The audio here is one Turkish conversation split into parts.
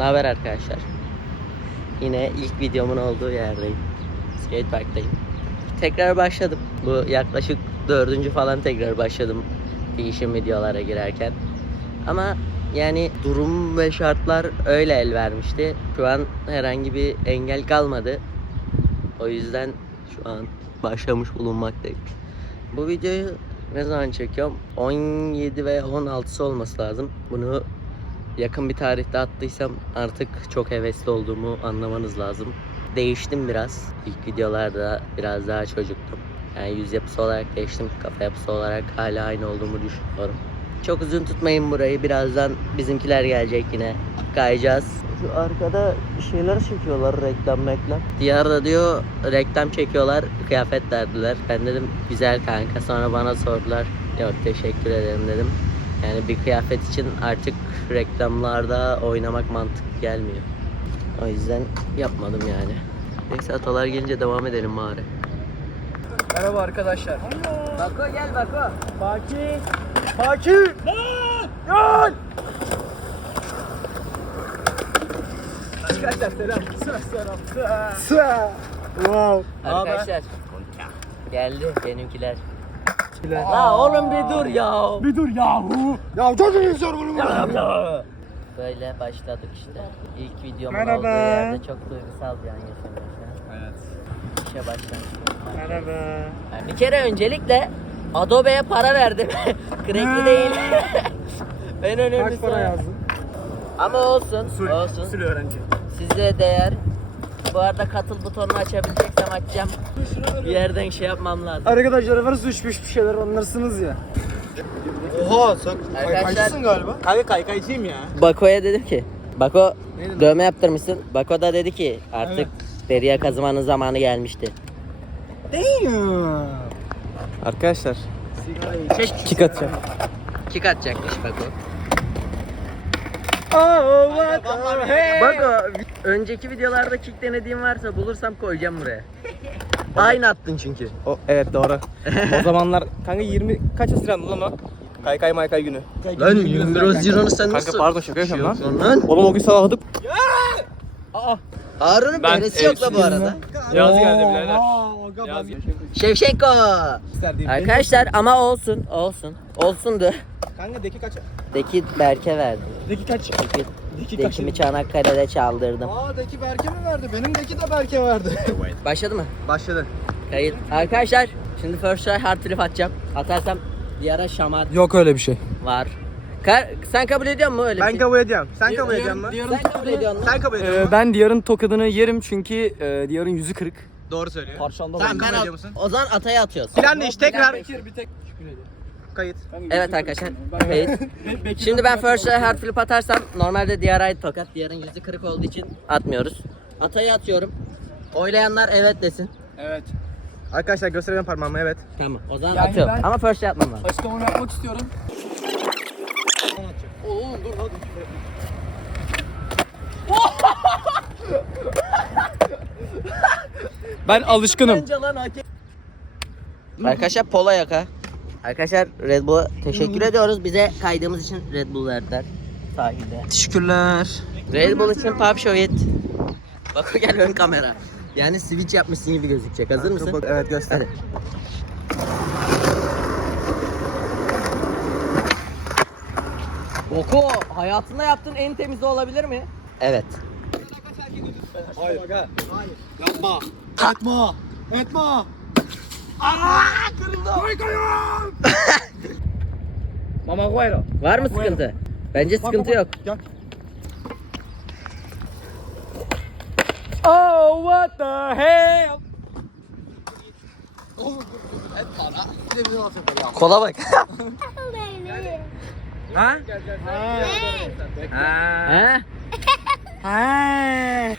Ne haber arkadaşlar? Yine ilk videomun olduğu yerdeyim. Skatepark'tayım. Tekrar başladım. Bu yaklaşık dördüncü falan tekrar başladım değişim videolara girerken. Ama yani durum ve şartlar öyle el vermişti. Şu an herhangi bir engel kalmadı. O yüzden şu an başlamış bulunmaktayım. Bu videoyu ne zaman çekiyorum? 17 ve 16'sı olması lazım. Bunu yakın bir tarihte attıysam artık çok hevesli olduğumu anlamanız lazım. Değiştim biraz. İlk videolarda biraz daha çocuktum. Yani yüz yapısı olarak değiştim. Kafa yapısı olarak hala aynı olduğumu düşünüyorum. Çok uzun tutmayın burayı. Birazdan bizimkiler gelecek yine. Kayacağız. Şu arkada bir şeyler çekiyorlar reklam reklam. Diğer da diyor reklam çekiyorlar kıyafet derdiler. Ben dedim güzel kanka sonra bana sordular. Yok teşekkür ederim dedim. Yani bir kıyafet için artık reklamlarda oynamak mantıklı gelmiyor. O yüzden yapmadım yani. Neyse atalar gelince devam edelim bari. Merhaba arkadaşlar. Bako gel Bako. Baki. Baki. Gel. Arkadaşlar selam. Selam. Selam. Wow. Arkadaşlar. Geldi benimkiler. La oğlum bir dur ya. Bir dur yahu. Ya çok iyi sor bunu. Böyle başladık işte. İlk videomun Merhaba. olduğu yerde çok duygusal bir an an. Evet. İşe başlamıştım. Merhaba. Yani bir kere öncelikle Adobe'ye para verdim. Crackli değil. ben önemlisi. Kaç para yazdın? Ama olsun. olsun. Usul öğrenci. Size değer. Bu arada katıl butonunu açabileceksem açacağım. Bir yerden şey yapmam lazım. Arkadaşlar varsa uçmuş bir şeyler anlarsınız ya. Oha sen Arkadaşlar- kaykaycısın galiba. Kanka kaykaycıyım ya. Bako'ya dedim ki Bako Ne dedin? dövme yaptırmışsın. Bako da dedi ki artık Evet. deriye kazımanın zamanı gelmişti. Damn. Arkadaşlar. Çek. Kick atacağım. Kick atacakmış Bako. Oh what the hey. Bako önceki videolarda kick denediğim varsa bulursam koyacağım buraya. Aynı attın çünkü. O, evet doğru. o zamanlar kanka 20 kaç Haziran'dı lan o? Kaykay maykay günü. Lan 21 Haziran'ı sen Kanka nasıl? pardon şaka yapıyorum lan. yapıyorsun lan? Oğlum o gün sabahladık. Harun'un Ben, beresi yok la bu arada. Yaz geldi birader. Yaz geldi. Şevşenko. Arkadaşlar ama olsun olsun. Olsundu. Kanka deki kaç? Deki Berke verdi. Deki kaç? Deki, Deki kaç? dekimi Çanakkale'de çaldırdım. Aa deki Berke mi verdi? Benim deki de Berke verdi. Başladı mı? Başladı. Kayıt. Arkadaşlar şimdi first try hard flip atacağım. Atarsam Diyara şamar Yok öyle bir şey. var. Ka- sen kabul ediyor musun öyle bir Ben şey? kabul ediyorum. Sen kabul ediyorsun mu? Sen kabul ediyorsun lan. Sen kabul ediyorsun Ee, mu? ben Diyar'ın tokadını yerim çünkü e, Diyar'ın yüzü kırık. Doğru söylüyor. Parşanda Tamam ben kabul ediyor musun? o zaman ataya atıyoruz. Plan değiş tekrar. bir tek Kayıt. Evet arkadaşlar. Kayıt. Şimdi ben first try hard flip atarsam normalde Diyar'a ait tokat. Diyar'ın yüzü kırık olduğu için atmıyoruz. Atayı atıyorum. Oylayanlar evet desin. Evet. Arkadaşlar gösterelim parmağımı evet. Tamam o zaman Yani atıyorum. ben- Ama first try atmam lazım. Açıklamamı yapmak istiyorum. Oğlum dur hadi. Ben alışkınım. Arkadaşlar Pola yaka. Arkadaşlar Red Bull'a teşekkür ediyoruz. Bize kaydığımız için Red Bull verdiler. Sahilde. Teşekkürler. Red Bull için pop show it. Bak o gel ön kamera. Yani switch yapmışsın gibi gözükecek. Hazır mısın? Evet göster. Hadi. Boko hayatında yaptığın en temizi olabilir mi? Evet. Hayır. Hayır. Yapma. Etma. Etma. Aa kırıldı. Kaykayım. Mama Guayro. Var mı sıkıntı? Bence sıkıntı yok. Gel. Oh what the hell? Kola bak. Ha? He?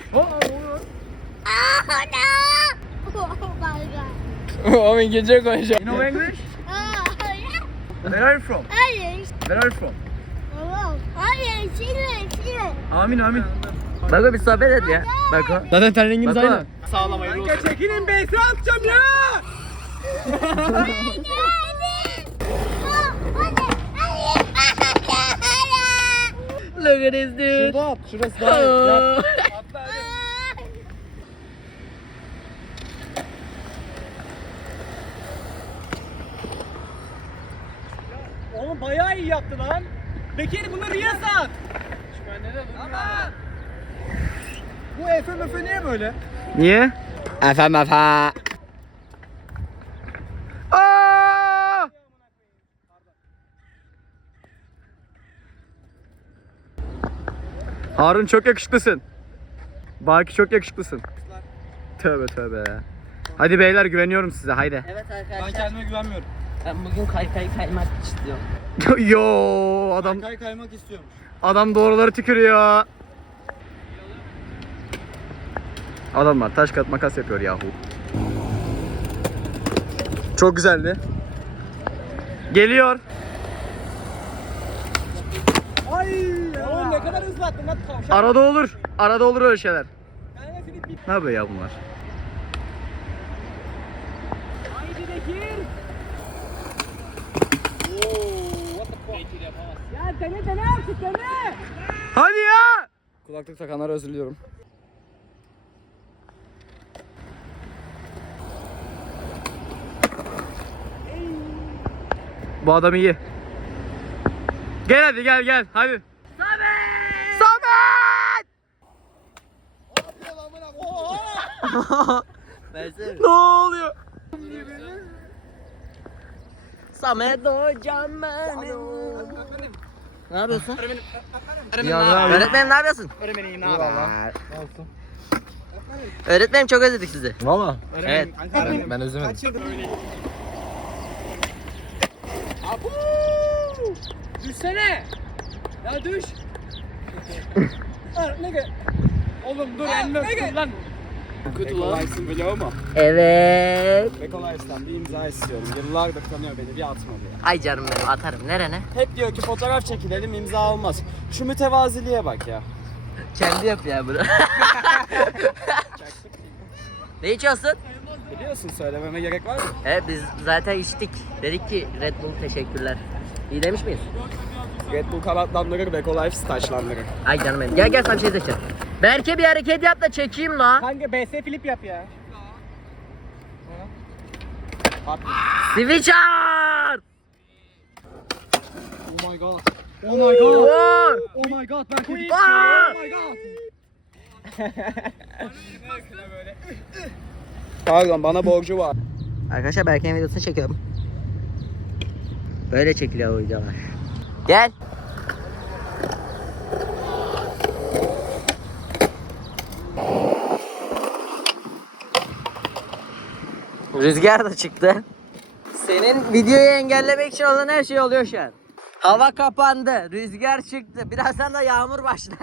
o İngilizce konuşuyor. You know English? Ah, Where are you from? Where are you from? Amin amin. Bak bir sohbet et ya. Bak o. Zaten ten rengimiz Bak o. aynı. Sağlamayı Kanka çekilin beysi atacağım ya. Look at this dude. Şurada at. Şurası daha iyi. Yap. Atla hadi. Oğlum bayağı iyi yaptı lan. Bekir bunu Riya sat. Şu bende de. Bu Efe Mefe niye böyle? Niye? Efem efe. Aa! Harun çok yakışıklısın. Baki çok yakışıklısın. Tövbe tövbe. Hadi beyler güveniyorum size haydi. Evet Ben arkadaşlar. kendime güvenmiyorum. Ben bugün kay kay kaymak istiyorum. Yo adam Kay kaymak istiyormuş. adam doğruları tükürüyor. Adamlar taş kat makas yapıyor yahu. Çok güzeldi. Geliyor. Ay ne kadar hızlı attın lan tavşan. Arada olur. Arada olur öyle şeyler. Ne yapıyor ya bunlar? Haydi Bekir. Oo, what the fuck? Bekir yapamaz. Ya dene dene artık dene. Hadi ya! Kulaklık takanlara özür diliyorum. Bu adam iyi. Gel hadi gel gel hadi. Samet! Samet! Versene. Ne oluyor? Samet hocam benim. Ne yapıyorsun? Ya Öğretmenim ne yapıyorsun? Öğretmenim ne Eyvallah. Öğretmenim çok özledik sizi. Valla. Evet. Ben, ben özlemedim. Abu! Düşsene. Ya düş. Ne? Oğlum dur elini öptüm lan. Kötü lan. biliyor mu? Evet. Bekolays'tan bir imza istiyorum. Yıllardır tanıyor beni bir atmadı ya. Ay canım benim atarım. Nerene? Hep diyor ki fotoğraf çekilelim imza olmaz. Şu mütevaziliğe bak ya. Kendi yap ya bunu. ne içiyorsun? Biliyorsun söylememe gerek var mı? Evet biz zaten içtik. Dedik ki Red Bull teşekkürler. İyi demiş miyiz? Red Bull kanatlandırır, Bekolife taşlandırır. Ay canım benim. Gel gel sana bir şey seçeceğim. Berke bir hareket yap da çekeyim la. Kanka BS flip yap ya. Switcher! Oh my god. Oh my god. Oo! Oh my god ben quit. Aa! Oh my god. Pardon bana borcu var. Arkadaşlar Berke'nin videosunu çekiyorum. Böyle çekiliyor bu videolar. Gel. Rüzgar da çıktı. Senin videoyu engellemek için olan her şey oluyor şu an. Hava kapandı, rüzgar çıktı. Birazdan da yağmur başlar.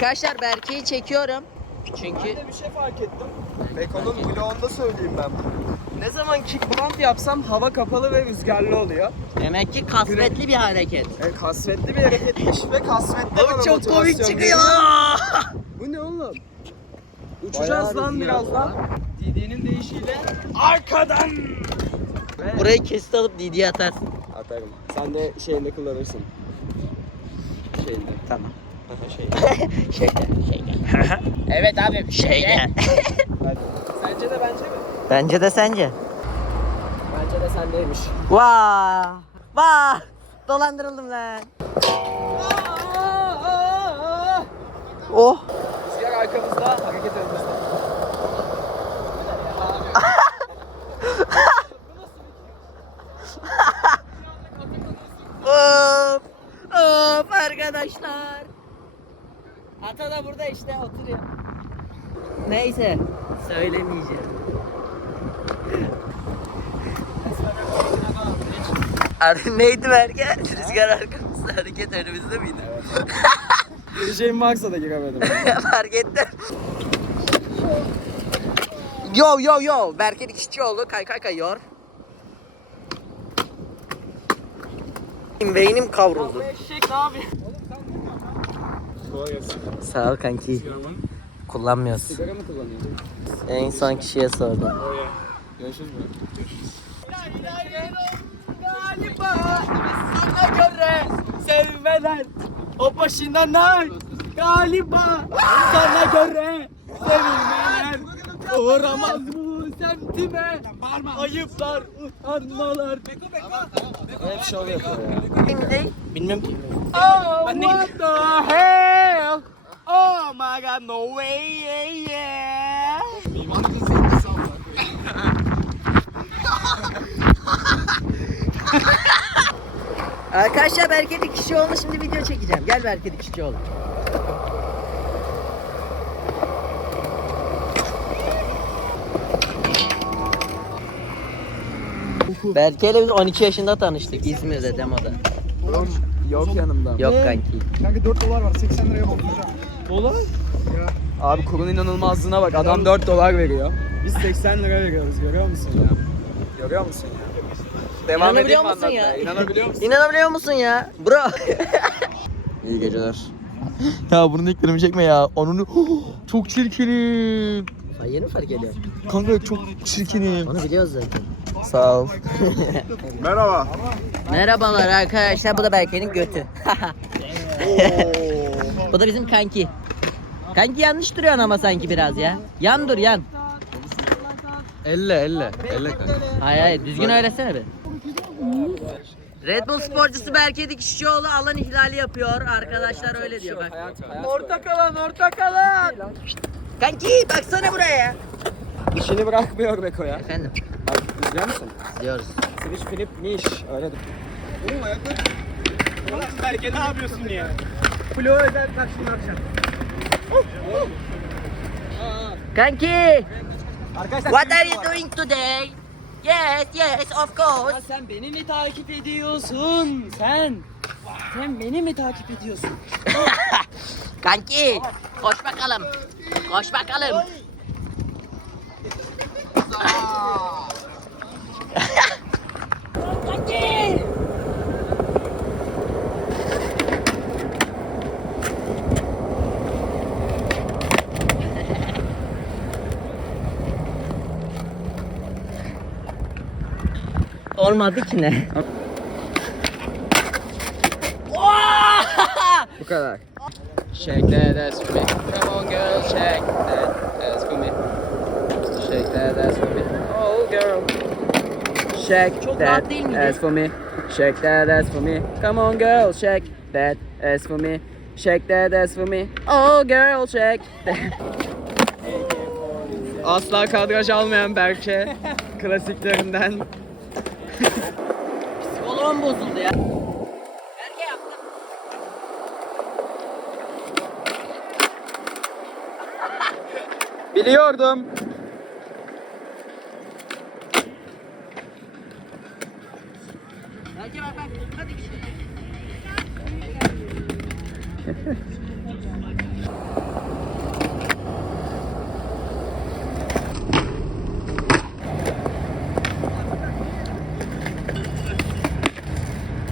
Arkadaşlar Berke'yi çekiyorum. Çünkü Ben de bir şey fark ettim. Beko'nun vlogunda söyleyeyim ben bunu. Ne zaman kickbound yapsam hava kapalı ve rüzgarlı oluyor. demek ki kasvetli bir hareket. Yani kasvetli bir hareketmiş ve kasvetli bana Çok komik çıkıyor. Bu ne oğlum? Uçacağız Bayağı lan birazdan. DD'nin deyişiyle arkadan. Burayı kesit alıp Didi'ye atarsın. Atarım. Sen de şeyinde kullanırsın. Şeyinde. Tamam. Şeyde, şeyde. evet abi, şeyde. Sence de bence mi? Bence de sence. Bence de sendeymiş. Vaa! Vaa! Dolandırıldım lan. Oh! Rüzgar arkamızda, hareket önümüzde. Of! Of arkadaşlar. Ata da burada işte oturuyor. Neyse, söylemeyeceğim. Ar- Neydi Berke? Rüzgar arkamızda hareket önümüzde miydi? Gireceğim maksa da giremedim. Fark ettim. Yo yo yo. Berke Dikişçioğlu kay kay kayıyor. Beynim kavruldu. Eşek ne yapıyor? Sağ ol kanki. Kullanmıyoruz. Sigara mı kullanıyorsun? En son kişiye sordum. Görüşürüz mü? Galiba sana göre sevmeler o başındalar. Galiba sana göre sevilmeler uğramaz bu semtime. Ayıplar, utanmalar. Hep şov yapıyor ya. Bilmem ki. Oh, what the hell? Oh my god, no way, yeah, yeah. Arkadaşlar Berke Dikişçioğlu şimdi video çekeceğim. Gel Berke Dikişçioğlu. Berke ile biz 12 yaşında tanıştık İzmir'de demoda. Yok yanımda. Yok kanki. Kanka 4 dolar var 80 liraya bakacağım. Dolar? Abi kurun inanılmazlığına bak. Adam 4 dolar veriyor. Biz 80 lira veriyoruz görüyor musun ya? Görüyor musun ya? Devam İnanabiliyor edeyim mi musun ya? İnanabiliyor musun? İnanabiliyor musun ya? Bro. İyi geceler. ya bunun ilklerimi çekme ya. Onun çok çirkinim. Ay yeni mi fark ediyor? Kanka çok çirkinim. Onu biliyoruz zaten. Sağ ol. Merhabalar arkadaşlar bu da Berke'nin götü. bu da bizim kanki. Kanki yanlış duruyorsun ama sanki biraz ya. Yan dur yan. Elle elle. Elle kanka. Hayır hayır düzgün öğretsene bir. Red Bull sporcusu Berke Dikişçioğlu alan ihlali yapıyor. Arkadaşlar öyle diyor bak. Orta kalan orta kalan. Kanki baksana buraya. İşini bırakmıyor Beko ya. Efendim Abi izliyor musun? diyoruz. Switch Flip Niş. Öyle de. Ulan Berke ne yapıyorsun ya? Flo özel bak şunu akşam. Kanki Arkadaşlar what are you doing today? Yes yes of course. sen beni mi takip ediyorsun? Sen. Sen beni mi takip ediyorsun? Kanki koş bakalım. Koş bakalım. Olmadı ki ne? Bu kadar. Shake that ass for me. Come on girl, shake that ass for me. Shake that ass for me. Oh girl. Shake Çok that rahat değil miydi? ass for me. Shake that ass for me. Come on girl, shake that ass for me. Shake that ass for me. Oh girl, shake that. Asla kadraj almayan Berke klasiklerinden. Psikoloğum bozuldu ya. Berke yaptı. Biliyordum. Berke bak bak. Hadi git.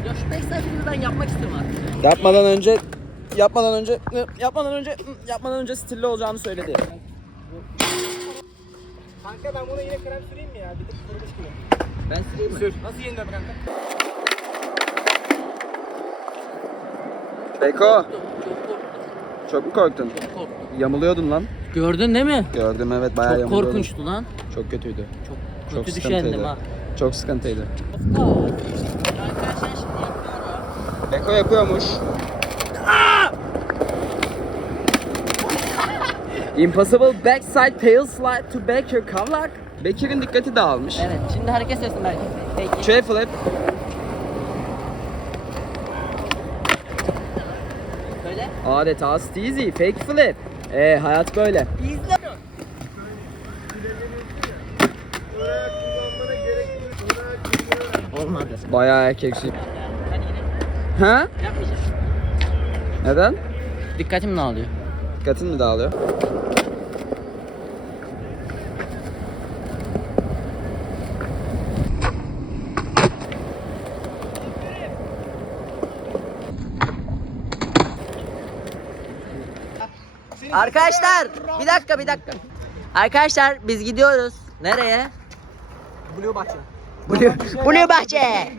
Ya şu backslide'ı ben yapmak istiyorum artık. Yapmadan önce yapmadan önce yapmadan önce yapmadan önce stilli olacağını söyledi. Kanka ben buna yine krem süreyim mi ya? Bir tık kurumuş gibi. Ben sileyim mi? Sür. Nasıl yeniden kanka? Beko Çok korktum. çok mu korktun? Çok korktum. Yamuluyordun lan. Gördün değil mi? Gördüm evet bayağı Çok yamuluyordun. korkunçtu lan. Çok kötüydü. Çok Çok kötü sıkıntıydı. düşendim ha. Çok sıkıntıydı. Beko yapıyormuş. Impossible backside tail slide to back your kavlak. Bekir'in dikkati dağılmış. Evet şimdi hareket etsin belki. Peki. Tray flip. Böyle. Adeta steezy. Fake flip. Ee, hayat böyle. İzle. Olmadı. Bayağı erkeksi. Ha? Neden? Dikkatim ne alıyor? Dikkatin mi dağılıyor? Arkadaşlar bir dakika bir dakika. Arkadaşlar biz gidiyoruz. Nereye? Blue Bahçe. Blue, Blue Bahçe.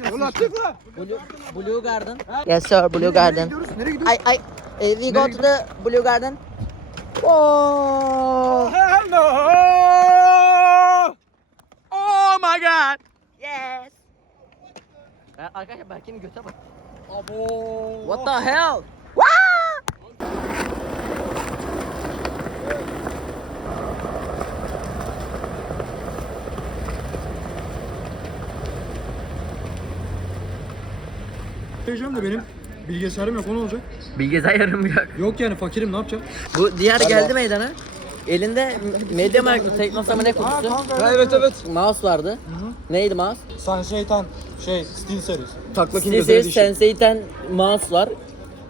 Blue, Blue Garden. Yes sir, Blue Garden. Nereye gidiyoruz? I, I, eh, we go to the Blue Garden. Oh, Hello. oh my god. Yes. Arkadaşlar Berke'nin göte bak. Abo. What the hell? Wow! Diyeceğim de benim bilgisayarım yok o ne olacak? Bilgisayarım yok. Yok yani fakirim ne yapacağım? Bu diğer geldi meydana. Elinde Mediamarkt'ın Teknosamine kutusu. Ha, evet evet. Mouse vardı. Neydi mouse? Sen şeytan şey Steel Series. Takla Steel Sensei 10 mouse var.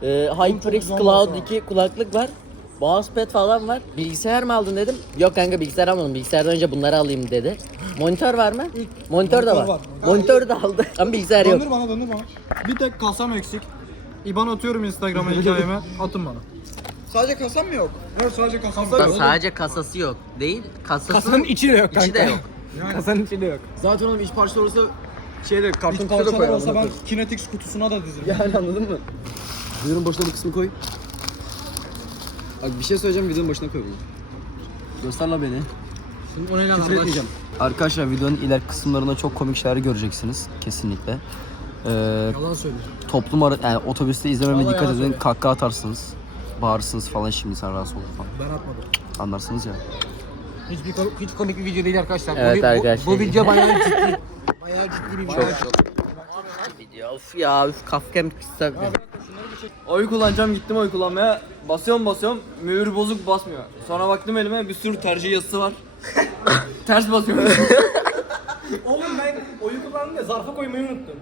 Ee, HyperX Cloud mouse 2 kulaklık var. Mousepad falan var. Bilgisayar mı aldın dedim. Yok kanka bilgisayar almadım. Bilgisayardan önce bunları alayım dedi. Monitör var mı? Monitör de var. var. Monitör de aldı. Ama bilgisayar yok. Döndür bana döndür bana. Bir tek kasam eksik. İban atıyorum Instagram'a hikayeme. Atın bana. Sadece kasam mı yok? Evet sadece kasam Lan sadece kasası yok. Değil. Kasası Kasanın içi de yok içi de yok. Kasanın içi de yok. Zaten oğlum iç parça olursa şeyde karton kutuya da parçalar koyalım. olsa ben Kinetix kutusuna da dizerim. Yani anladın mı? Başına bu kısmı koy. Bak bir şey söyleyeceğim videonun başına koy bunu. Göster la beni. O ne lan Küfür etmeyeceğim. Arkadaşlar videonun ileriki kısımlarında çok komik şeyler göreceksiniz kesinlikle. Ee, Yalan söylüyorsun. toplum ara yani otobüste izlememe dikkat edin. Kahkaha atarsınız. Bağırırsınız falan şimdi sen rahatsız olur falan. Ben atmadım. Anlarsınız ya. Hiçbir ko- hiç komik bir video değil arkadaşlar. Evet bu, bu- arkadaşlar. Bu, video bayağı ciddi. bayağı ciddi bir video. Video. Of ya üf Kafka'm kısa. Oy kullanacağım gittim oy kullanmaya. Basıyorum basıyorum mühür bozuk basmıyor. Sonra baktım elime bir sürü tercih yazısı var. Ters basıyorum. Oğlum ben oyu kullandım da zarfa koymayı unuttum.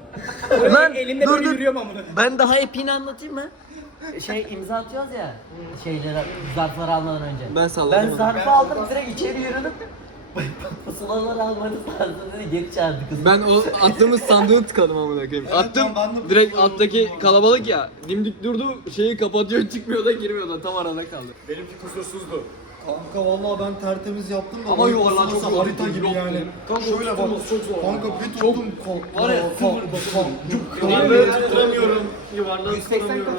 Lan Elimde dur böyle dur. yürüyorum amına. Ben daha epini anlatayım mı? Şey imza atıyoruz ya şeyleri zarfları almadan önce. Ben salladım Ben onu. zarfı aldım direkt içeri yürüdüm. Pusulaları almanız lazım dedi geri çağırdı kız. Ben o attığımız sandığı tıkadım amına koyayım. Attım direkt alttaki kalabalık ya dimdik durdu şeyi kapatıyor çıkmıyor da girmiyor da tam arada kaldı. Benimki kusursuzdu. Kanka vallahi ben tertemiz yaptım da. Ama çok zor, harita gibi zor. yani. Kanka şöyle bak. çok zor. Kanka bir tuttum. Kalk. Var ya, kalk. Yuvarlağı tutturamıyorum. Yuvarlağı tutturamıyorum.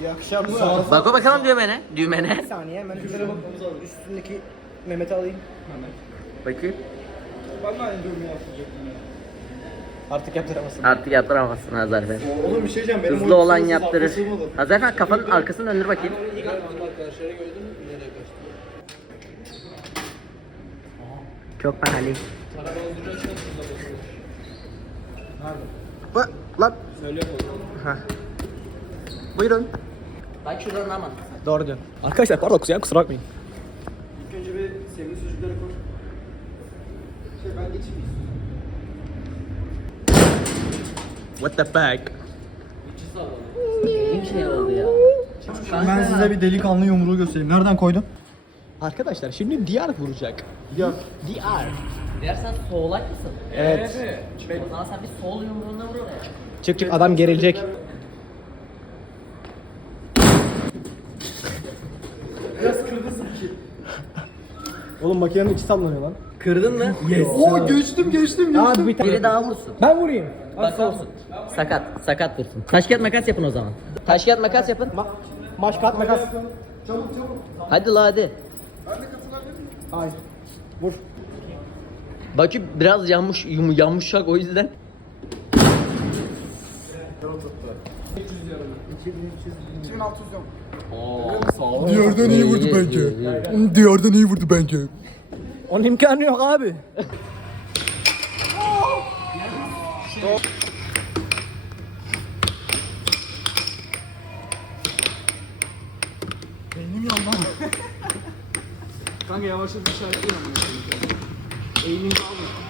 İyi akşamlar. Bak o bakalım düğmene. Düğmene. Bir saniye hemen şöyle üstündeki Mehmet'i alayım. Bakayım. Ben de aynı durumu yaptıracaktım ya. Artık yaptıramazsın. Artık yaptıramazsın Hazarfen. Oğlum bir şey diyeceğim. Benim Hızlı olan yaptırır. arkası olmadı. Hazarfen kafanın arkasını döndür bakayım. Çok pahalı. Bak lan. Buyurun. Bak şuradan ama. Doğru diyorsun. Arkadaşlar pardon kusura, kusura bakmayın. İlk önce bir sevgili çocuklara koy. Şey ben geçeyim. What the fuck? Bir şey oldu ya. Ben size bir delikanlı yumruğu göstereyim. Nereden koydun? Arkadaşlar şimdi Diyar vuracak. Diyar. Diyar. Dersen soğulak mısın? Evet. O zaman sen bir sol yumruğuna vur oraya. Çık çık adam gerilecek. Biraz kırdın sanki. Oğlum makinenin içi sallanıyor lan. Kırdın mı? Yes. Oo geçtim geçtim Abi bir Biri daha vursun. Ben vurayım. Bak olsun. Sakat. Sakat dursun. Taş kağıt makas yapın o zaman. Taş kağıt makas yapın. Ma maç kart makas. Hadi la hadi. Hayır. Vur. Bakü biraz yanmış yum, yanmışak o yüzden. Diyar'dan iyi vurdu bence. Diyar'dan iyi vurdu bence. Onun imkanı yok abi. Beynim yandı. Kanka yavaşça bir amına koyayım. Eğimini alın.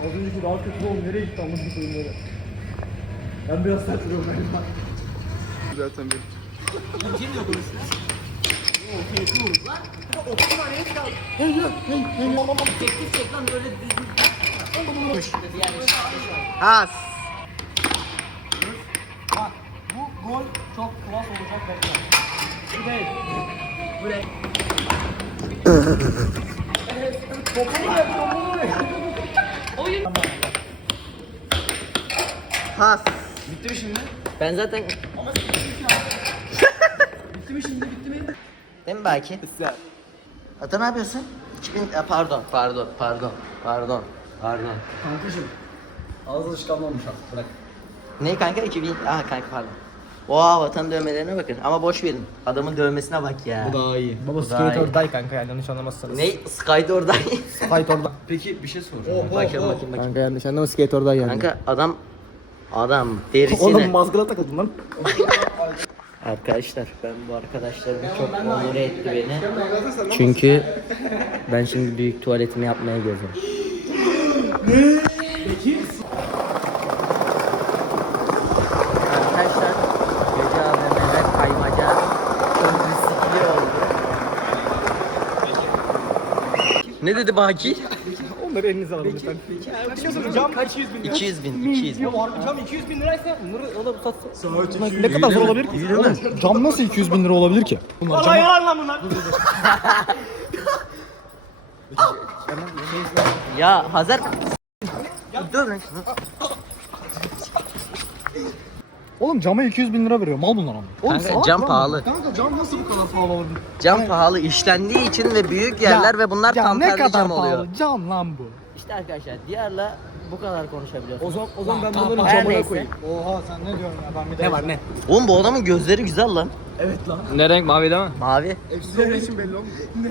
Az önceki daha kötü oğlum. Nereye gitti anladım bu oyunları? Ben biraz galiba. Zaten bir. Has. Bu gol çok klas olacak bekle. Bu değil. Bu ne? Has. Bitti mi şimdi? Ben zaten... Bitti mi şimdi? Bitti mi? Değil mi Baki? Ata ne yapıyorsun? 2000... e, Pardon, pardon, pardon, pardon, pardon. Kankacım. Ağız alışkanlığı olmuş artık. Bırak. Ne kanka 2000... Ah kanka pardon. Oha vatan dövmelerine bakın ama boş verin. Adamın dövmesine bak ya. daha iyi. Baba daha skate iyi. oradaydı kanka yani yanlış anlamazsanız. Ne? Sky'da orada. Skate orada. Peki bir şey soracağım. bakayım bakayım bakayım. Kanka yanlış anlama skate orada yani. Kanka adam... Adam derisine... Oğlum mazgala takıldın lan. Arkadaşlar ben bu arkadaşlarım çok onur etti beni. Çünkü ben şimdi büyük tuvaletimi yapmaya geleceğim. Arkadaşlar gece AVM'de kaymaca çok riskli oldu. Ne dedi Baki? Onları elinize alın lütfen. Kaç cam kaç yüz bin? 200 bin, 200 bin. Harbi cam 200 bin liraysa bunları o da satsa. Ne kadar zor olabilir ki? Cam nasıl 200 bin lira olabilir ki? Bunlar cam... lan bunlar. Ya Hazar... Dur lan şunu. Oğlum cama 200 bin lira veriyor. Mal bunlar ama. Oğlum Kanka, salak cam lan. pahalı. Kanka cam nasıl bu kadar pahalı olabilir? Cam pahalı işlendiği için ve büyük yerler ve bunlar ya ne kantarlı kadar cam pahalı oluyor. cam lan bu. İşte arkadaşlar Diyar'la bu kadar konuşabiliyoruz. O zaman, o zaman ben bunların Her camına neyse. koyayım. Oha sen ne diyorsun ya ben bir de... Ne var ne? Oğlum bu adamın gözleri güzel lan. Evet lan. Ne renk mavi değil mi? Mavi. Hepsi olduğu için belli olmuyor. Ne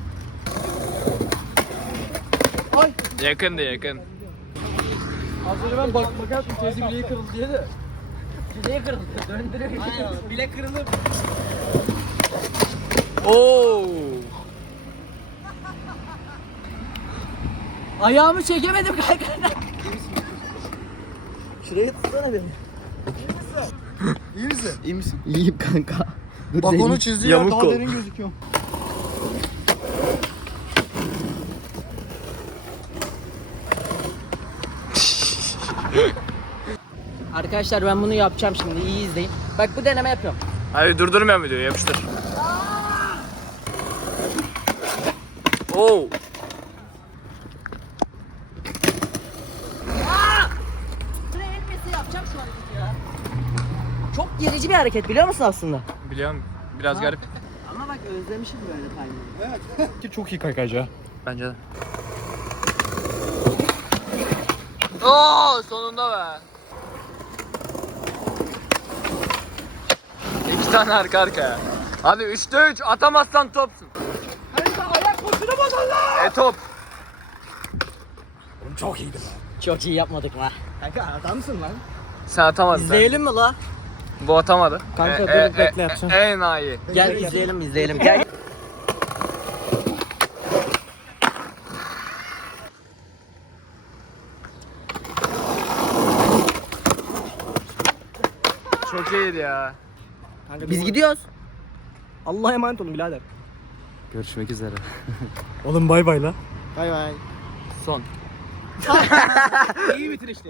Yakındı yakın. Az önce ben bak bakarsın teyze bileği kırıldı diye de. Bileği kırıldı. Döndürüyor. Bilek kırılıp Oo. Ayağımı çekemedim kanka. Şuraya tutsana beni. İyi misin? İyi misin? İyiyim kanka. Bak onu çizdiği yer Yamuk daha derin gözüküyor. Arkadaşlar ben bunu yapacağım şimdi iyi izleyin. Bak bu deneme yapıyorum. Hadi durdurmuyorum videoyu yapıştır. Oo. Buraya elbise yapacağım şu hareketi ya. Çok gerici bir hareket biliyor musun aslında? Biliyorum biraz garip. Ama bak özlemişim böyle kaymayı. Ki çok iyi kaykaycı. Bence de. Oo sonunda be. Tane arka arkaya. Hadi 3'te 3 atamazsan topsun. Ayak koşuna bak Allah! E top. Oğlum çok iyiydi be. Çok iyi yapmadık la. Kanka adamsın lan. Sen atamadın. İzleyelim mi la? Bu atamadı. Kanka, E, dur, e, bekle e, yapacağım. En iyi. Gel izleyelim izleyelim. Gel. Çok iyiydi ya. Kanka, Biz gidiyoruz. Allah'a emanet olun birader. Görüşmek üzere. Oğlum bay bay la. Bay bay. Son. İyi bitir işte.